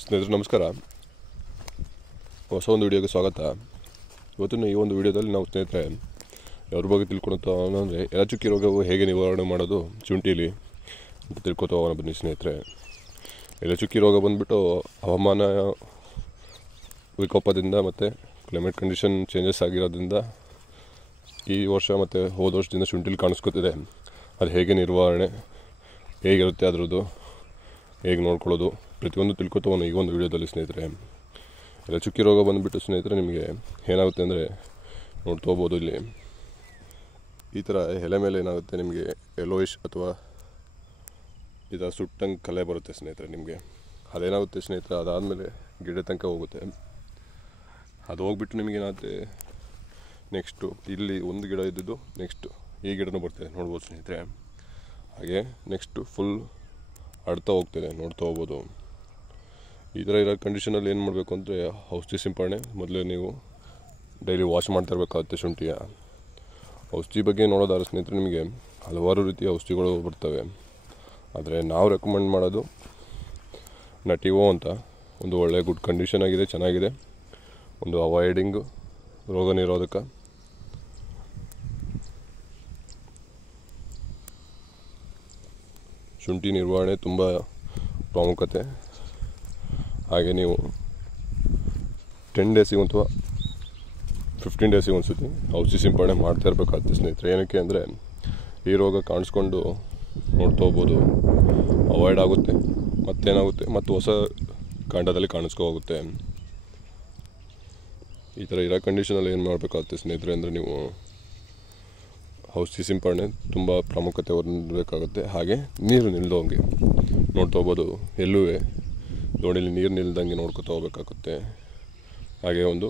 ಸ್ನೇಹಿತರೆ ನಮಸ್ಕಾರ. ಹೊಸ ಒಂದು ವಿಡಿಯೋಗೆ ಸ್ವಾಗತ. ಇವತ್ತಿನ ಈ ಒಂದು ವಿಡಿಯೋದಲ್ಲಿ ನಾವು ಸ್ನೇಹಿತರೆ ಅವ್ರ ಬಗ್ಗೆ ತಿಳ್ಕೊಳ್ತಾ ಅಂದರೆ ಎಲೆಚುಕ್ಕಿ ರೋಗವು ಹೇಗೆ ನಿವಾರಣೆ ಮಾಡೋದು ಶುಂಠಿಲಿ ಅಂತ ತಿಳ್ಕೊತಾ ಹೋಗೋಣ ಬನ್ನಿ ಸ್ನೇಹಿತರೆ. ಎಲೆಚುಕ್ಕಿ ರೋಗ ಬಂದುಬಿಟ್ಟು ಹವಾಮಾನ ವಿಕೋಪದಿಂದ ಮತ್ತು ಕ್ಲೈಮೇಟ್ ಕಂಡೀಷನ್ ಚೇಂಜಸ್ ಆಗಿರೋದ್ರಿಂದ ಈ ವರ್ಷ ಮತ್ತು ಹೋದ ವರ್ಷದಿಂದ ಶುಂಠಿಲಿ ಕಾಣಿಸ್ಕೊತಿದೆ. ಅದು ಹೇಗೆ ನಿರ್ವಹಣೆ ಹೇಗಿರುತ್ತೆ, ಅದರದ್ದು ಹೇಗೆ ನೋಡ್ಕೊಳ್ಳೋದು ಪ್ರತಿಯೊಂದು ತಿಳ್ಕೊತವನು ಈಗ ಒಂದು ವಿಡಿಯೋದಲ್ಲಿ ಸ್ನೇಹಿತರೆ. ಎಲೆಚುಕ್ಕಿ ರೋಗ ಬಂದುಬಿಟ್ಟು ಸ್ನೇಹಿತರೆ ನಿಮಗೆ ಏನಾಗುತ್ತೆ ಅಂದರೆ ನೋಡ್ಕೋಬೋದು. ಇಲ್ಲಿ ಈ ಥರ ಎಲೆ ಮೇಲೆ ಏನಾಗುತ್ತೆ ನಿಮಗೆ ಯೆಲ್ಲೋಯಿಶ್ ಅಥವಾ ಈ ಥರ ಸುಟ್ಟಂಗೆ ಕಲೆ ಬರುತ್ತೆ ಸ್ನೇಹಿತರೆ. ನಿಮಗೆ ಅದೇನಾಗುತ್ತೆ ಸ್ನೇಹಿತರೆ, ಅದಾದಮೇಲೆ ಗಿಡ ತನಕ ಹೋಗುತ್ತೆ. ಅದು ಹೋಗ್ಬಿಟ್ಟು ನಿಮಗೇನಾಗುತ್ತೆ, ನೆಕ್ಸ್ಟು ಇಲ್ಲಿ ಒಂದು ಗಿಡ ಇದ್ದಿದ್ದು ನೆಕ್ಸ್ಟು ಈ ಗಿಡನೂ ಬರ್ತದೆ ನೋಡ್ಬೋದು ಸ್ನೇಹಿತರೆ. ಹಾಗೆ ನೆಕ್ಸ್ಟು ಫುಲ್ ಆಡ್ತಾ ಹೋಗ್ತದೆ ನೋಡ್ತಾ ಹೋಗ್ಬೋದು. ಈ ಥರ ಇರೋ ಕಂಡೀಷನಲ್ಲಿ ಏನು ಮಾಡಬೇಕು ಅಂದರೆ ಔಷಧಿ ಸಿಂಪಡಣೆ ಮೊದಲೇ ನೀವು ಡೈಲಿ ವಾಶ್ ಮಾಡ್ತಾ ಇರಬೇಕಾಗುತ್ತೆ ಶುಂಠಿಯ. ಔಷಧಿ ಬಗ್ಗೆ ನೋಡೋದಾದ್ರೆ ಸ್ನೇಹಿತರೆ ನಿಮಗೆ ಹಲವಾರು ರೀತಿಯ ಔಷಧಿಗಳು ಬರ್ತವೆ. ಆದರೆ ನಾವು ರೆಕಮೆಂಡ್ ಮಾಡೋದು ನಟಿವೋ ಅಂತ ಒಂದು ಒಳ್ಳೆ ಗುಡ್ ಕಂಡೀಷನ್ ಆಗಿದೆ, ಚೆನ್ನಾಗಿದೆ, ಒಂದು ಅವಾಯ್ಡಿಂಗು ರೋಗ ನಿರೋಧಕ. ಶುಂಠಿ ನಿರ್ವಹಣೆ ತುಂಬ ಪ್ರಾಮುಖ್ಯತೆ. ಹಾಗೆ ನೀವು 10 ಡೇಸಿಗೆ ಅಥವಾ 15 ಡೇಸಿಗೆ ಒಂದು ಸತಿ ಔಷಧಿ ಸಿಂಪಡಣೆ ಮಾಡ್ತಾ ಇರಬೇಕಾಗುತ್ತೆ ಸ್ನೇಹಿತರೆ. ಏನಕ್ಕೆ ಅಂದರೆ ಈ ರೋಗ ಕಾಣಿಸ್ಕೊಂಡು ನೋಡ್ತಾ ಹೋಗ್ಬೋದು, ಅವಾಯ್ಡ್ ಆಗುತ್ತೆ, ಮತ್ತೇನಾಗುತ್ತೆ ಮತ್ತು ಹೊಸ ಕಾಂಡದಲ್ಲಿ ಕಾಣಿಸ್ಕೊ ಹೋಗುತ್ತೆ. ಈ ಥರ ಇರೋ ಕಂಡೀಷನಲ್ಲಿ ಏನು ಮಾಡಬೇಕಾಗುತ್ತೆ ಸ್ನೇಹಿತರೆ ಅಂದರೆ ನೀವು ಔಷಧಿ ಸಿಂಪಡಣೆ ತುಂಬ ಪ್ರಾಮುಖ್ಯತೆ ಹೊಂದಬೇಕಾಗುತ್ತೆ. ಹಾಗೆ ನೀರು ನಿಲ್ದೋಂಗೆ ನೋಡ್ತಾ ಹೋಗ್ಬೋದು, ಎಲ್ಲೂ ದೋಣಿಲಿ ನೀರು ನಿಲ್ದಂಗೆ ನೋಡ್ಕೊತಾ ಹೋಗ್ಬೇಕಾಗುತ್ತೆ. ಹಾಗೆ ಒಂದು